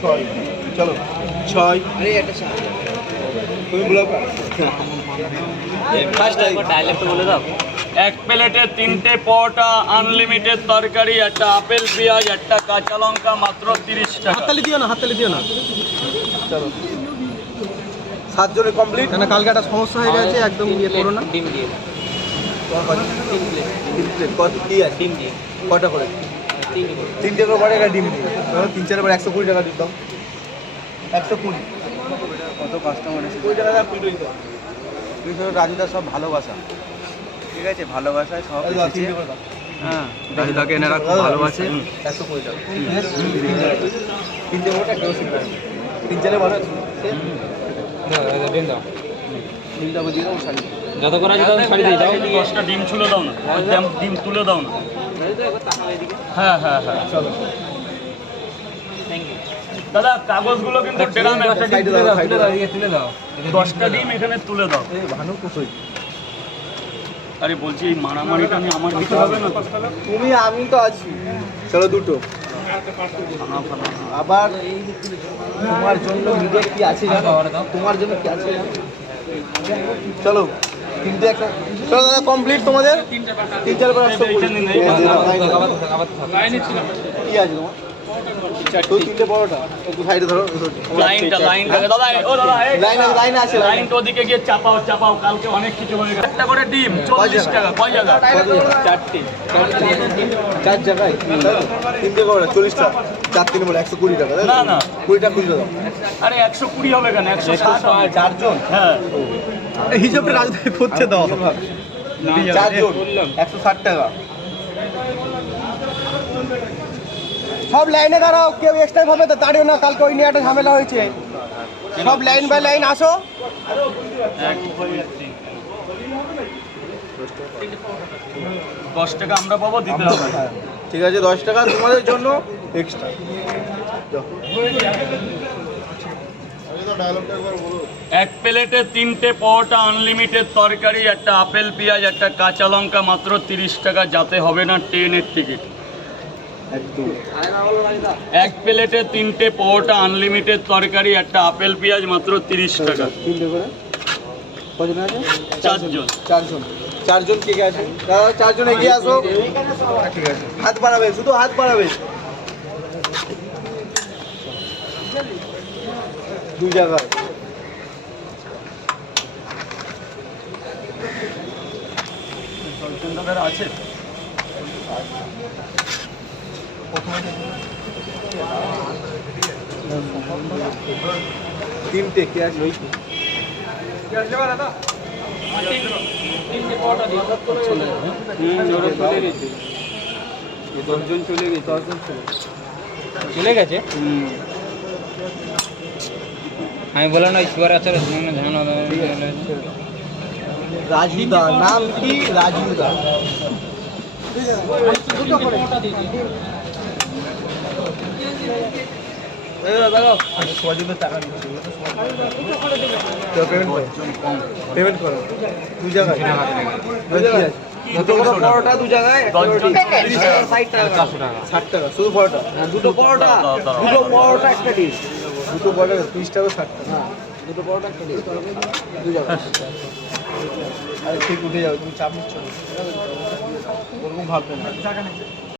ছয়, চলো ছয়। তুমি বলো ডাইলেক্ট বলে দাও। এক প্লেটে 3টে পরোটা, আনলিমিটেড তরকারি, একটা আপেল পেঁয়াজ, একটা কাঁচা লঙ্কা, মাত্র 30 টাকা। হাততালি দিও না, হাততালি দিও না। চলো 7 জনের কমপ্লিট। কেন কালকে একটা সমস্যা হয়ে গেছে, একদম ইয়ে করো না। ডিম দিয়ে তোমার কত? 3 প্লেট। 3 প্লেট কত কি আছে? ডিম দিয়ে কটা করে? 3 করে। 3টে করে বাড়ে একটা ডিম দিয়ে। তাহলে 3-4 বার 120 টাকা দিতাম। 120 কত কাস্টমার এসে 20 টাকা ফুল দিতে। তুই তো রাজুদা সব ভালোবাসা, ঠিক আছে, ভালোবাসায় সব এসেছে। হ্যাঁ, রাজুদাকে এনারা খুব ভালোবাসে। 120 টাকা 3টে ওটা কেউ শিখবে 3-4 ভালো আছে। ডিম দাও। ডিমটা বুঝিয়ে দাও শাড়ি যত করে আছে তত ছাড়ি দিয়ে দাও। 10টা ডিম তুলে দাও না। ডিম তুলে দাও না। হ্যাঁ হ্যাঁ হ্যাঁ, চলো। থ্যাংক ইউ দাদা। কাগজগুলো কিন্তু ড্রামে সাইডে দাও, সাইডে দাও। 10টা ডিম এখানে তুলে দাও। এই ভানু কোথায়? আরে বলছি এই মারামারিটা নিয়ে আমার কিছু হবে না তো? তুমি আমি তো আছি। চলো দুটো। আবার তোমার জন্য মিডিয়া কি আছে জানো? তোমার জন্য কি আছে জানো? চলো 3টে একটা। চলো দাদা কমপ্লিট তোমাদের। 3-4 বার 120 কি আছে তোমার? তো 3টে বড়টা একটু সাইডে ধরো। লাইনটা দাদা, ও দাদা এই লাইন আছে। লাইনটা ওদিকে গিয়ে চাপাও। কালকে অনেক কিছু হয়ে গেছে। একটা করে ডিম 40 টাকা। কয় জায়গা? 4টে। 4 জায়গায় 3টে বড় 40 টাকা। 4-3 বড় 120 টাকা। না না 20 টাকা খুঁজে দাও। আরে 120 হবে কেন? 160 হবে। 4 জন। হ্যাঁ, হিসাবটা রাজধানী করতে দাও। 4 জন 160 টাকা। সব লাইনে দাঁড়াও, কেউ এক্সট্রা ভাবে তো দাঁড়িও না, কালকে ওই নিয়ে একটা ঝামেলা হয়েছে। সব লাইন বাই লাইন আসো। 10 টাকা আমরা পাবো, দিতে হবে। ঠিক আছে 10 টাকা তোমাদের জন্য এক্সট্রা। এক প্লেটে 3টে পরোটা, আনলিমিটেড তরকারি, একটা আপেল পেঁয়াজ, একটা কাঁচা লঙ্কা, মাত্র 30 টাকা। যাতে হবে না ট্রেনের টিকিট। একদম। এক প্লেটে 3টে পরোটা, আনলিমিটেড তরকারি, একটা আপেল পেঁয়াজ, মাত্র 30 টাকা। 3টে করে কজন আছে? 4 জন। 4 জন। 4 জন কে কে আছে? দাদা 4 জন এগিয়ে আসো। ঠিক আছে, হাত বাড়াবে, শুধু হাত বাড়াবে। 2 জায়গায়। আছে। তিনটে কে আছে? ওই চলে গেছে। আমি বললাম না শুয়ার আছে রাজুদা, নাম কি? রাজুদা। পেমেন্ট করো 2 জায়গায়। 2 পরোটা 2 জায়গায় 60 টাকা। 60 টাকা শুধু পরোটা। দুটো পরোটা, দুটো পরোটা একটা ডিশ। দুটো পরোটা 30 টাকা 60 টাকা। হ্যাঁ, দুটো পরোটা একটা ডিশ 2 জায়গায়। আরে ঠিক উঠে যাও, তুমি চাপ নিচ্ছ না, ওরকম ভাববে না।